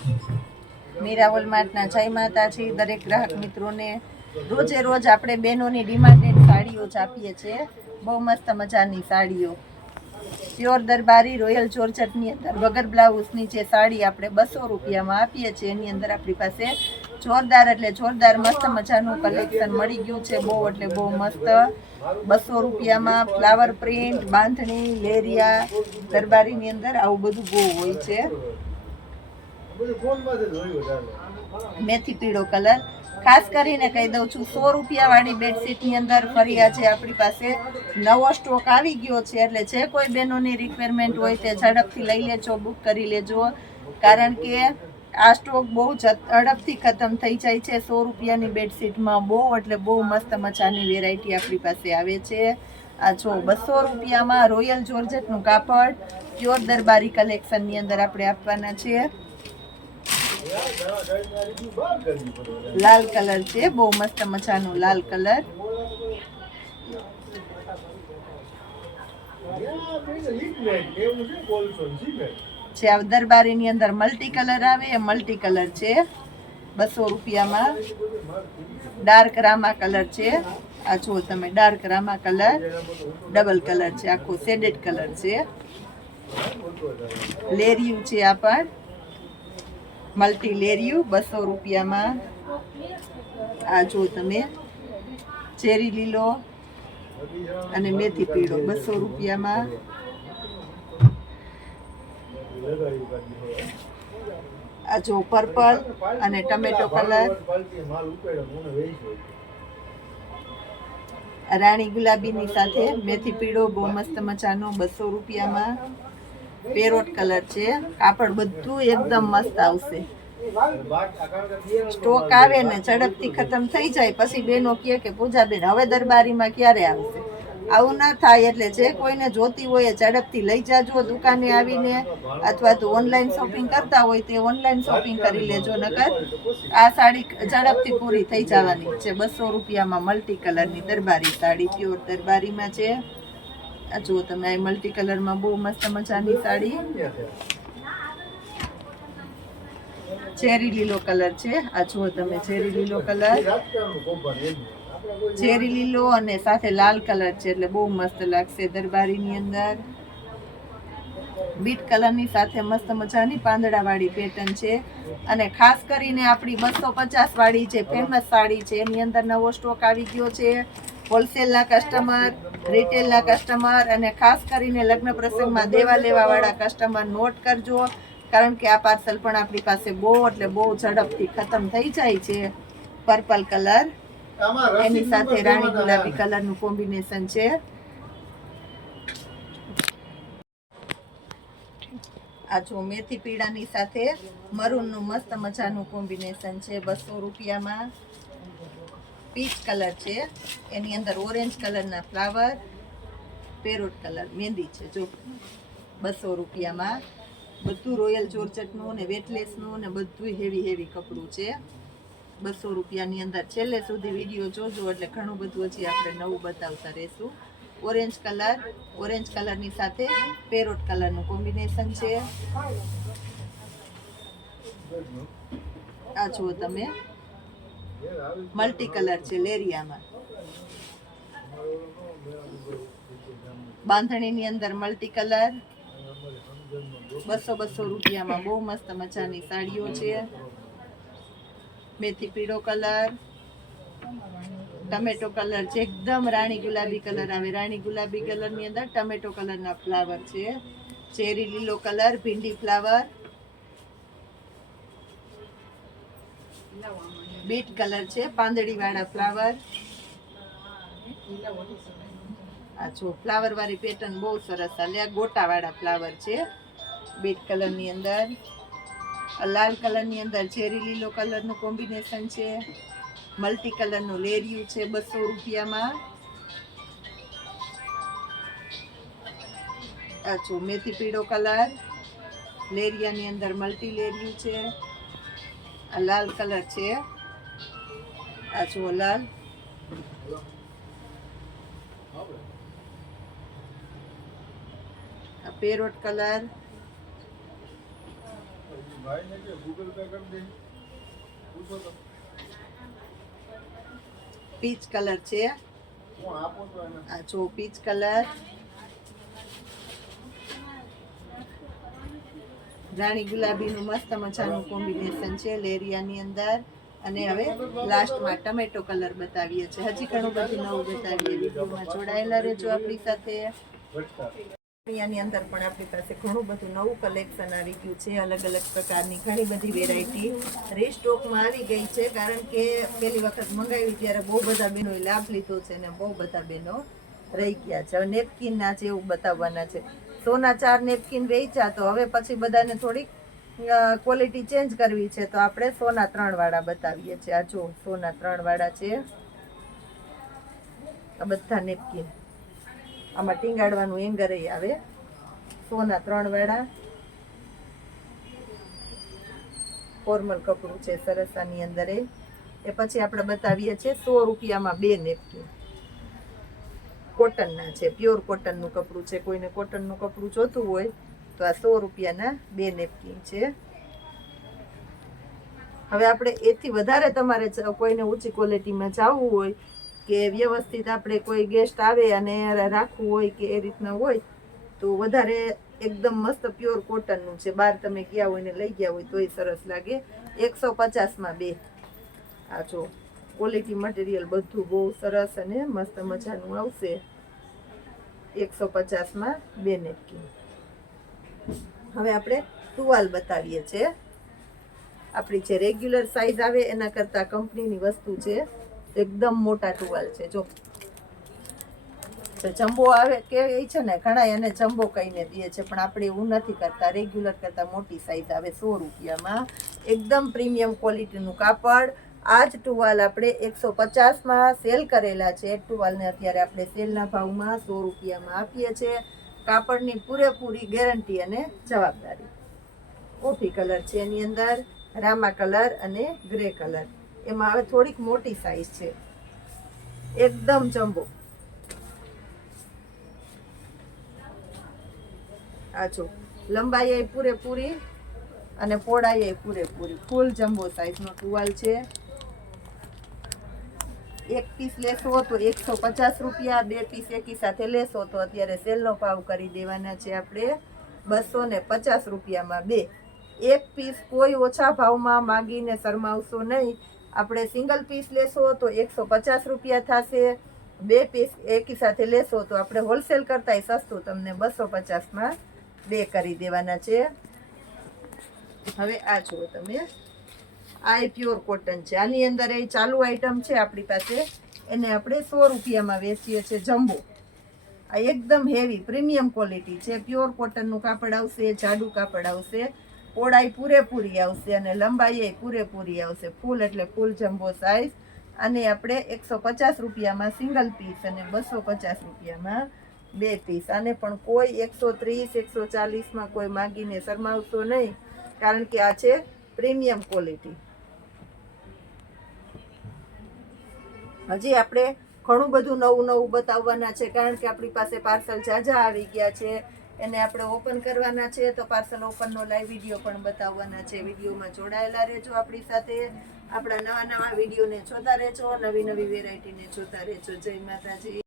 મીરા વોલમાર્ટના જય માતાજી દરેક ગ્રાહક મિત્રોને રોજે રોજ આપણે બહેનોની ડિમાન્ડેડ સાડીઓ જ આપીએ છીએ. બહુ મસ્ત મજાની સાડીઓ પ્યોર દરબારી રોયલ જોર્જટની અંદર વગર બ્લાઉઝની જે સાડી આપણે 200 રૂપિયામાં આપીએ છીએ એની અંદર આપણી પાસે જોરદાર એટલે જોરદાર મસ્ત મજાનું કલેક્શન મળી ગયું છે. બહુ એટલે બહુ મસ્ત 200 રૂપિયામાં ફ્લાવર પ્રિન્ટ બાંધણી લેરિયા દરબારીની અંદર આવું બધું બહુ હોય છે. મેથી પીળો કલર ખાસ કરીને કહી દઉં છું 100 રૂપિયા વાળી બેડશીટની અંદર ફરી આજે આપણી પાસે નવો સ્ટોક આવી ગયો છે. એટલે જે કોઈ બહેનોની રિક્વાયરમેન્ટ હોય તે ઝડપથી લઈ લેજો, બુક કરી લેજો, કારણ કે આ સ્ટોક બહુ ઝડપથી ખતમ થઈ જાય છે. 100 રૂપિયાની બેડશીટમાં બહુ એટલે બહુ મસ્ત મજાની વેરાયટી આપણી પાસે આવે છે. આ જો 200 રૂપિયામાં રોયલ જોર્જેટનું કાપડ પ્યોર દરબારી કલેક્શનની અંદર આપણે આપવાના છે. લાલ કલર છે, બહુ મસ્ત મજાનું લાલ કલર. જે આ દરબારીની અંદર મલ્ટી કલર આવે એ મલ્ટી કલર છે 200 રૂપિયામાં. ડાર્ક રામા કલર છે. આ જો તમે dark Rama colour double colour છે, આખો શેડેડ કલર છે. લેરિયું છે આ પણ મલ્ટી લેરિયું 200 રૂપિયામાં. આ જો તમે ચેરી લીલો અને મેથી પીળો 200 રૂપિયામાં. આ જો પર્પલ અને ટમેટો કલર. રાણી ગુલાબીની સાથે મેથી પીળો બહુ મસ્ત મજાનો 200 રૂપિયામાં. પેરોટ કલર છે, કાપડ બધું એકદમ મસ્ત આવશે. સ્ટોક આવે ને ઝડપથી ખતમ થઈ જાય પછી બેનો કહે કે પૂજાબેન હવે દરબારીમાં ક્યારે આવશે. આવું ના થાય એટલે જે કોઈને જોતી હોય ઝડપથી લઈ જાજો દુકાને આવીને, અથવા તો ઓનલાઈન શોપિંગ કરતા હોય તે ઓનલાઈન શોપિંગ કરી લેજો. નકર આ સાડી ઝડપથી પૂરી થઈ જવાની છે. 200 રૂપિયામાં મલ્ટી કલરની દરબારી સાડી પ્યોર દરબારીમાં છે. આ જુઓ તમે આ મલ્ટી કલરમાં બહુ મસ્ત મજાની સાડી. ચેરી લીલો કલર છે. આ જુઓ તમે ચેરી લીલો કલર, ચેરી લીલો અને સાથે લાલ કલર છે એટલે બહુ મસ્ત લાગશે દરબારીની અંદર. બીટ કલરની સાથે મસ્ત મજાની પાંદડા વાળી પેટર્ન છે. અને ખાસ કરીને આપણી 250 વાળી જે ફેમસ સાડી છે એની અંદર નવો સ્ટોક આવી ગયો છે. હોલસેલના કસ્ટમર, રિટેલના કસ્ટમર અને ખાસ કરીને લગ્ન પ્રસંગમાં દેવા લેવા વાળા કસ્ટમર નોટ કરજો, કારણ કે આ પાર્સલ પણ આપણી પાસે બહુ એટલે બહુ ઝડપથી ખતમ થઈ જાય છે. પર્પલ કલર એની સાથે રાણી ગુલાબી કલરનું કોમ્બિનેશન છે. આ જો મેથી પીળાની સાથે મરૂનનું મસ્ત મજાનું કોમ્બિનેશન છે 200 રૂપિયામાં. પીચ કલર છે, એની અંદર ઓરેન્જ કલરના ફ્લાવર, પેરોટ કલર મહેંદી છે. જો 200 રૂપિયામાં બધું રોયલ જોર્જટનું ને વેટલેસનું ને બધું હેવી હેવી કપડું છે 200 રૂપિયાની અંદર. છેલ્લે સુધી વિડીયો જોજો એટલે ઘણું બધું હજી આપણે નવું બતાવતા રહેશું. ઓરેન્જ કલર, ઓરેન્જ કલરની સાથે પેરોટ કલરનું કોમ્બિનેશન છે. આ જુઓ તમે મલ્ટી કલર છે લેરિયામાં. બાંધણીની અંદર મલ્ટી કલર 200 રૂપિયામાં બહુ મસ્ત મજાની સાડીઓ છે. મેથી પીળો કલર, ટમેટો કલર છે, એકદમ રાણી ગુલાબી કલર આવે. રાણી ગુલાબી કલરની અંદર ટમેટો કલરના ફ્લાવર છે. ચેરી લીલો કલર, ભીંડી ફ્લાવર, બીટ કલર છે, પાંદડી વાળા ફ્લાવર. આ જો ફ્લાવર વાળી પેટર્ન બહુ સરસ ચાલે. ગોટા વાળા ફ્લાવર છે બીટ કલરની અંદર. લાલ કલરની અંદર ચેરી લીલો કલરનું કોમ્બિનેશન છે. મલ્ટી કલરનું લેરિયું છે 200 રૂપિયામાં. આ જો મેથી પીળો કલર, લેરિયાની અંદર મલ્ટી લેરિયું છે. આ લાલ કલર છે. આ જો લાલ. આ પેરોટ કલર, પીચ કલર છે, આ જો પીચ કલર, રાણી ગુલાબીનું મસ્ત મજાનું કોમ્બિનેશન છે લેરિયાની અંદર. અને હવે લાસ્ટમાં ટમેટો કલર બતાવીએ છીએ. હજી ઘણું બધું નવું બતાવીએ. વિડીયોમાં જોડાયેલા રહેજો આપણી સાથે. ની અંદર પણ આપણી પાસે ઘણું બધું નવું કલેક્શન આવી ગયું છે. અલગ અલગ પ્રકારની ઘણી બધી વેરાયટી રીસ્ટોકમાં આવી ગઈ છે, કારણ કે પહેલી વખત મંગાવી ત્યારે બહુ બધા બહેનોએ લાભ લીધો છે અને બહુ બધા બહેનો રહી ગયા છે. હવે નેપકિનના જેવું બતાવવાના છે. સોના 4 નેપકિન વેચ્યા, તો હવે પછી બધાને થોડીક ક્વોલિટી ચેન્જ કરવી છે, તો આપણે સોના 3 વાળા બતાવીએ છીએ. આ જો સોના 3 વાળા છે, આ બધા નેપકિન. આમાં ટીંગાડવાનું એંગર આવે. સોના 3 વાળા ફોર્મલ કપડું છે સરસ આની અંદર. એ પછી આપણે બતાવીએ છીએ 100 રૂપિયામાં 2 નેપકિન. કોટનના છે, પ્યોર કોટનનું કપડું છે. કોઈને કોટનનું કપડું જોતું હોય તો આ 100 રૂપિયાના 2 નેપકિન છે. હવે આપણે એથી વધારે તમારે કોઈને ઊંચી ક્વોલિટીમાં જવું હોય કે વ્યવસ્થિત આપણે કોઈ ગેસ્ટ આવે અને રાખવું હોય કે એ રીતના હોય, તો વધારે એકદમ મસ્ત પ્યોર કોટનનું છે. બહાર તમે ગયા હોય ને લઈ ગયા હોય તોય સરસ લાગે. 150માં 2. આ જો ક્વોલિટી મટીરિયલ બધું બહુ સરસ અને મસ્ત મજાનું આવશે. 150માં 2 નેપકિન. હવે આપણે ટુવાલ બતાવીએ છીએ. આપણી જે રેગ્યુલર સાઇઝ આવે એના કરતાં કંપનીની વસ્તુ છે. એકદમ મોટા ટુવાલ છે. જો જમ્બો આવે કે એ છે ને, ઘણા એને જમ્બો કહીને દે છે, પણ આપણે એવું નથી કરતા. રેગ્યુલર કરતાં મોટી સાઇઝ આવે 100 રૂપિયામાં. એકદમ પ્રીમિયમ ક્વોલિટીનું કાપડ. આ જ ટુવાલ આપણે 150માં સેલ કરેલા છે. ટુવાલને અત્યારે આપણે સેલના ભાવમાં 100 રૂપિયામાં આપીએ છીએ. કાપડની પૂરેપૂરી ગેરંટી અને જવાબદારી. કોફી કલર છે એની અંદર, રામા કલર અને ગ્રે કલર. એમાં હવે થોડીક મોટી સાઇઝ છે, એકદમ જમ્બો. આ જો લંબાઈ પૂરેપૂરી અને પહોળાઈ પૂરેપૂરી. ફૂલ જમ્બો સાઇઝનો ટુવાલ છે. એક પીસ લેશો તો 150 રૂપિયા, 2 પીસ એકી સાથે લેશો તો અત્યારે સેલનો ભાવ કરી દેવાના છે આપણે 250 રૂપિયામાં 2. એક પીસ કોઈ ઓછા ભાવમાં માગીને શરમાવશો નહીં. આપણે સિંગલ પીસ લેશો તો 150 રૂપિયા થશે. 2 પીસ એકી સાથે લેશો તો આપણે હોલસેલ કરતાંય સસ્તું તમને 250માં 2 કરી દેવાના છે. હવે આ જુઓ તમે, આ પ્યોર કોટન છે. આની અંદર એ ચાલુ આઈટમ છે આપણી પાસે, એને આપણે 100 રૂપિયામાં વેચીએ છીએ જમ્બો. આ એકદમ હેવી પ્રીમિયમ ક્વોલિટી છે. પ્યોર કોટનનું કાપડ આવશે, જાડું કાપડ આવશે, પહોળાઈ પૂરેપૂરી આવશે અને લંબાઈ પૂરેપૂરી આવશે. ફૂલ એટલે ફૂલ જમ્બો સાઇઝ. અને આપણે 150 રૂપિયામાં સિંગલ પીસ અને 250 રૂપિયામાં 2 પીસ. આને પણ કોઈ 130, 140માં કોઈ માગીને શરમાવશો નહીં, કારણ કે આ છે પ્રીમિયમ ક્વોલિટી. હજી આપણે ઘણું બધું નવું બતાવવાના છે, કારણ કે આપણી પાસે પાર્સલ ઝાઝા આવી ગયા છે. એને આપણે ઓપન કરવાના છે, તો પાર્સલ ઓપનનો લાઈવ વિડીયો પણ બતાવવાના છે. વિડીયોમાં જોડાયેલા રહેજો આપણી સાથે. આપણા નવા વિડીયોને જોતા રહેજો, નવી વેરાયટીને જોતા રહેજો. જય માતાજી.